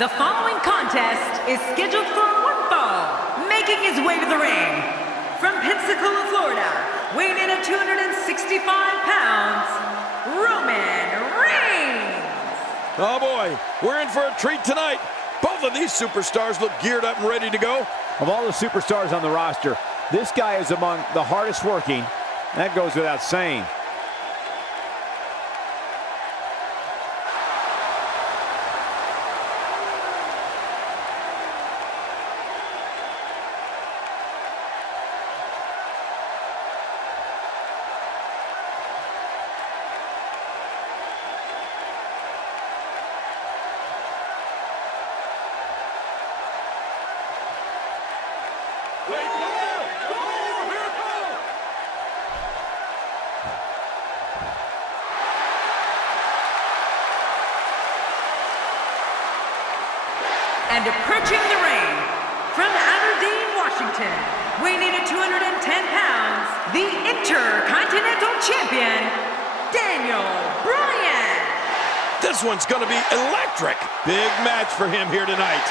The following contest is scheduled for one fall. Making his way to the ring, from Pensacola, Florida, weighing in at 265 pounds, Roman Reigns. Oh boy, we're in for a treat tonight. Both of these superstars look geared up and ready to go. Of all the superstars on the roster, this guy is among the hardest working. That goes without saying. And approaching the ring, from Aberdeen, Washington, weighing in at 210 pounds, the Intercontinental Champion, Daniel Bryan. This one's gonna be electric. Big match for him here tonight.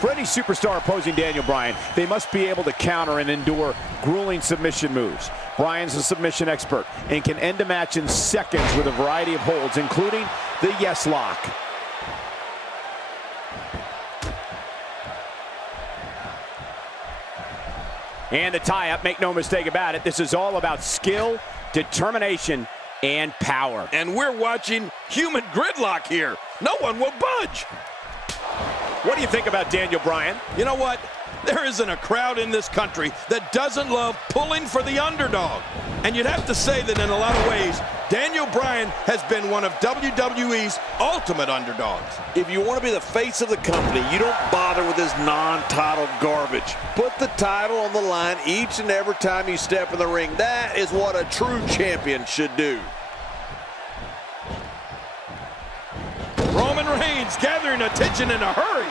For any superstar opposing Daniel Bryan, they must be able to counter and endure grueling submission moves. Bryan's a submission expert and can end a match in seconds with a variety of holds, including the yes lock. And the tie-up, make no mistake about it, this is all about skill, determination, and power. And we're watching human gridlock here. No one will budge. What do you think about Daniel Bryan? You know what? There isn't a crowd in this country that doesn't love pulling for the underdog. And you'd have to say that in a lot of ways, Daniel Bryan has been one of WWE's ultimate underdogs. If you want to be the face of the company, you don't bother with this non-title garbage. Put the title on the line each and every time you step in the ring. That is what a true champion should do. Roman Reigns gathering attention in a hurry.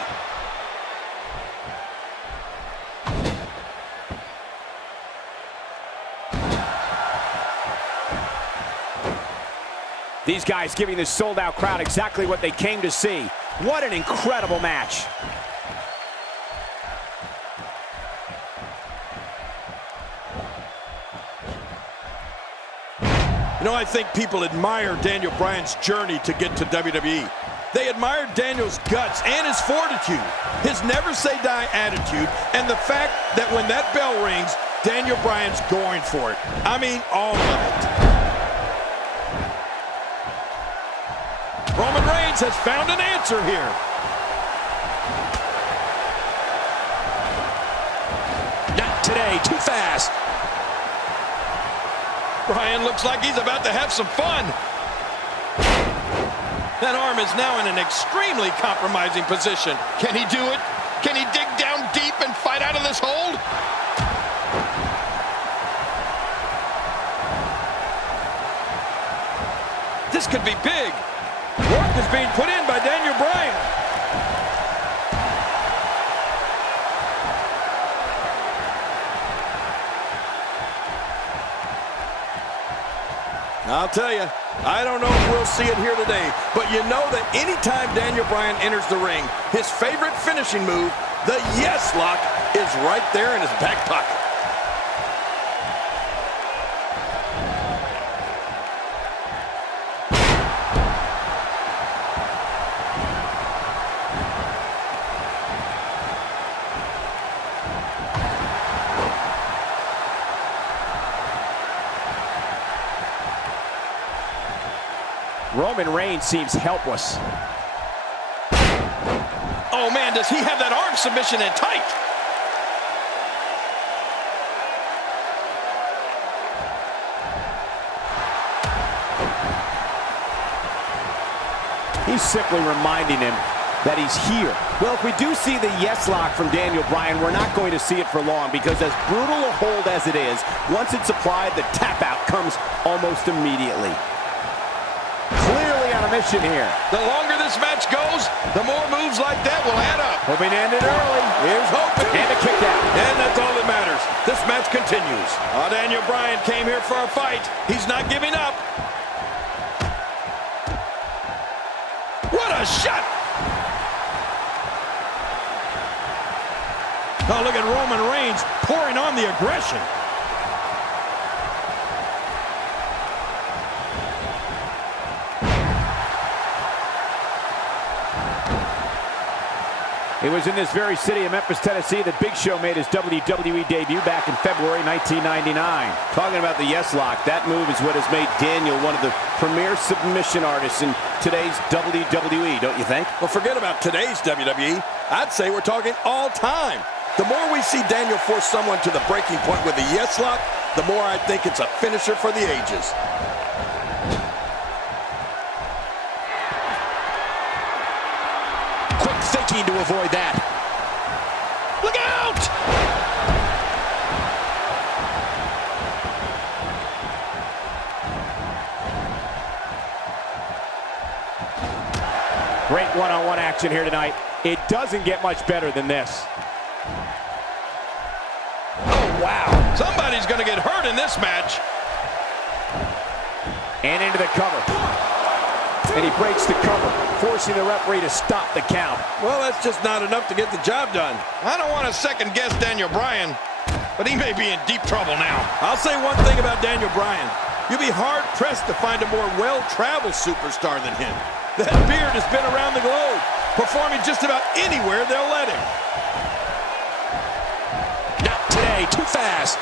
These guys giving this sold-out crowd exactly what they came to see. What an incredible match. You know, I think people admire Daniel Bryan's journey to get to WWE. They admired Daniel's guts and his fortitude, his never-say-die attitude, and the fact that when that bell rings, Daniel Bryan's going for it. I mean, all of it. Roman Reigns has found an answer here. Not today, too fast. Bryan looks like he's about to have some fun. That arm is now in an extremely compromising position. Can he do it? Can he dig down deep and fight out of this hold? This could be big. Work is being put in by Daniel Bryan. I'll tell you, I don't know if we'll see it here today, but you know that anytime Daniel Bryan enters the ring, his favorite finishing move, the yes lock, is right there in his back pocket. Roman Reigns seems helpless. Oh man, does he have that arm submission in tight? He's simply reminding him that he's here. Well, if we do see the yes lock from Daniel Bryan, we're not going to see it for long, because as brutal a hold as it is, once it's applied, the tap out comes almost immediately. Clearly on a mission here. The longer this match goes, the more moves like that will add up. Hoping to end it early. Here's hoping. And a kick out. And that's all that matters. This match continues. Daniel Bryan came here for a fight. He's not giving up. What a shot! Oh, look at Roman Reigns pouring on the aggression. It was in this very city of Memphis, Tennessee, that Big Show made his WWE debut back in February 1999. Talking about the yes lock, that move is what has made Daniel one of the premier submission artists in today's WWE, don't you think? Well, forget about today's WWE. I'd say we're talking all time. The more we see Daniel force someone to the breaking point with a yes lock, the more I think it's a finisher for the ages. Quick thinking to avoid that. Look out! Great one-on-one action here tonight. It doesn't get much better than this. Oh, wow. Somebody's going to get hurt in this match. And into the cover. And he breaks the cover, forcing the referee to stop the count. Well, that's just not enough to get the job done. I don't want to second-guess Daniel Bryan, but he may be in deep trouble now. I'll say one thing about Daniel Bryan. You'll be hard-pressed to find a more well-traveled superstar than him. That beard has been around the globe, performing just about anywhere they'll let him. Not today, too fast.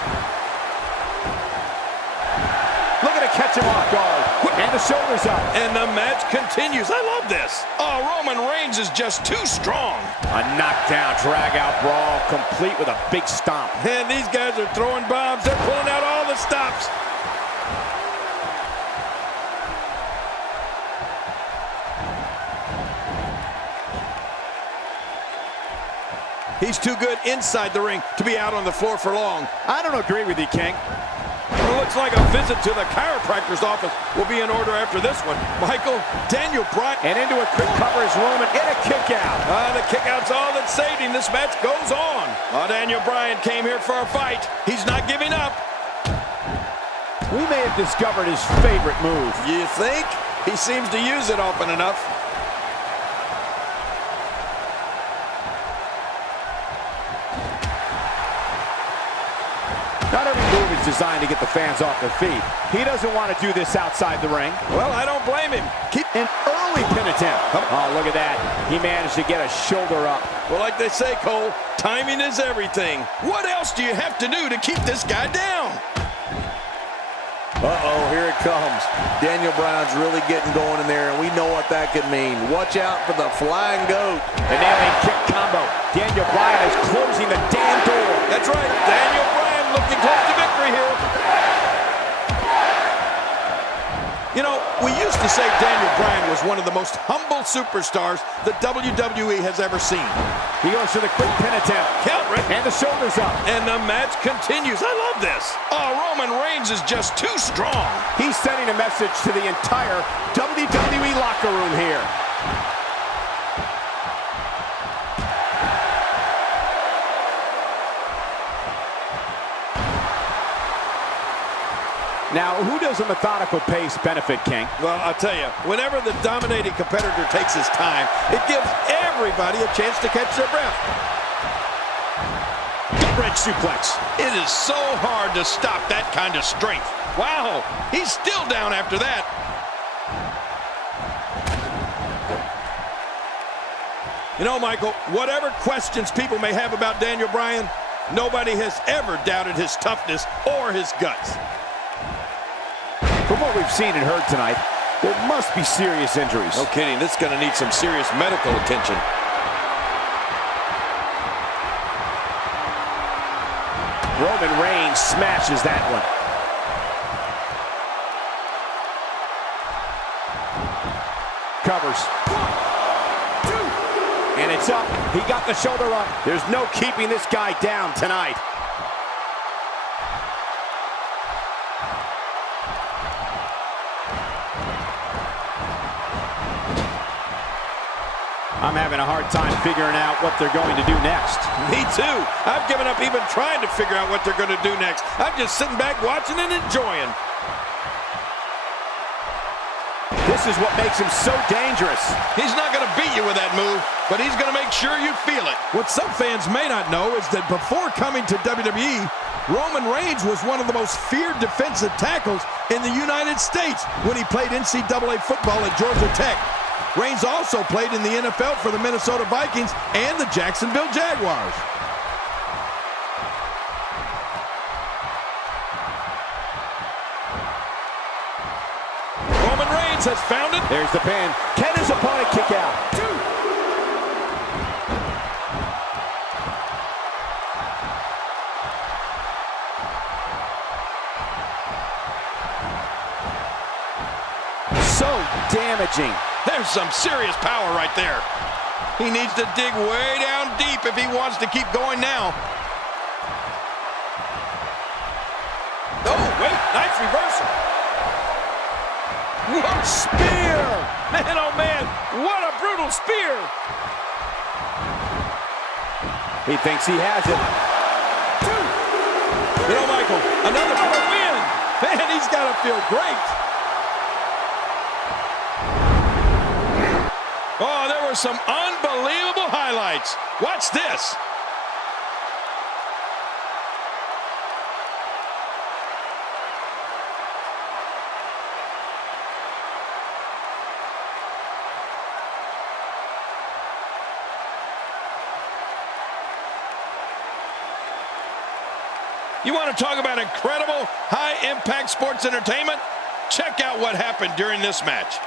Looking to catch him off guard. And the shoulders up. And the match continues. I love this. Oh, Roman Reigns is just too strong. A knockdown, drag-out brawl, complete with a big stomp. And these guys are throwing bombs. They're pulling out all the stops. He's too good inside the ring to be out on the floor for long. I don't agree with you, King. Well, looks like a visit to the chiropractor's office will be in order after this one. Michael, Daniel Bryan. And into a quick cover is Roman, and a kick out. The kick out's all that's saved him. This match goes on. Daniel Bryan came here for a fight. He's not giving up. We may have discovered his favorite move. You think? He seems to use it often enough. Not every move is designed to get the fans off their feet. He doesn't want to do this outside the ring. Well, I don't blame him. Keep an early pin attempt. Oh, look at that. He managed to get a shoulder up. Well, like they say, Cole, timing is everything. What else do you have to do to keep this guy down? Uh-oh, here it comes. Daniel Bryan's really getting going in there, and we know what that could mean. Watch out for the flying goat. The nailing kick combo. Daniel Bryan is closing the damn door. That's right. Daniel Bryan looking close to victory here. You know, we used to say Daniel Bryan was one of the most humble superstars the WWE has ever seen. He goes for the quick pin attempt. Count, Rick. And the shoulders up. And the match continues. I love this. Oh, Roman Reigns is just too strong. He's sending a message to the entire WWE locker room here. Now, who does a methodical pace benefit, King? Well, I'll tell you, whenever the dominating competitor takes his time, it gives everybody a chance to catch their breath. Gut-wrench suplex. It is so hard to stop that kind of strength. Wow, he's still down after that. You know, Michael, whatever questions people may have about Daniel Bryan, nobody has ever doubted his toughness or his guts. From what we've seen and heard tonight, There must be serious injuries. No kidding, this is going to need some serious medical attention. Roman Reigns smashes that one. Covers. 1, 2. And it's up. He got the shoulder up. There's no keeping this guy down tonight. I'm having a hard time figuring out what they're going to do next. Me too. I've given up even trying to figure out what they're going to do next. I'm just sitting back watching and enjoying. This is what makes him so dangerous. He's not going to beat you with that move, but he's going to make sure you feel it. What some fans may not know is that before coming to WWE, Roman Reigns was one of the most feared defensive tackles in the United States when he played NCAA football at Georgia Tech. Reigns also played in the NFL for the Minnesota Vikings and the Jacksonville Jaguars. Roman Reigns has found it. There's the pin. Can his opponent kick out? 2. So damaging. There's some serious power right there. He needs to dig way down deep if he wants to keep going now. Oh, wait, nice reversal. What spear! Man, oh man, what a brutal spear! He thinks he has it. 2. You know, Michael, another for the win. Man, he's got to feel great. Oh, there were some unbelievable highlights. Watch this. You want to talk about incredible high-impact sports entertainment? Check out what happened during this match.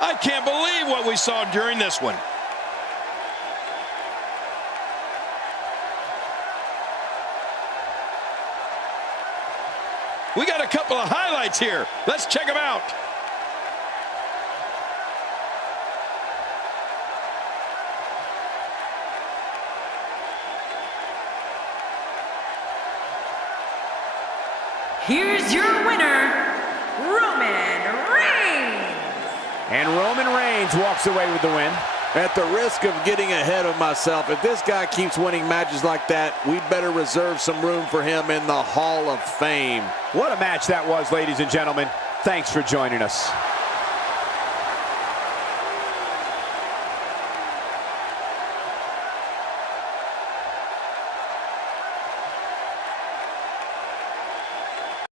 I can't believe what we saw during this one. We got a couple of highlights here. Let's check them out. Here's your winner, Roman Reigns. And Roman Reigns walks away with the win. At the risk of getting ahead of myself, if this guy keeps winning matches like that, we'd better reserve some room for him in the Hall of Fame. What a match that was, ladies and gentlemen. Thanks for joining us.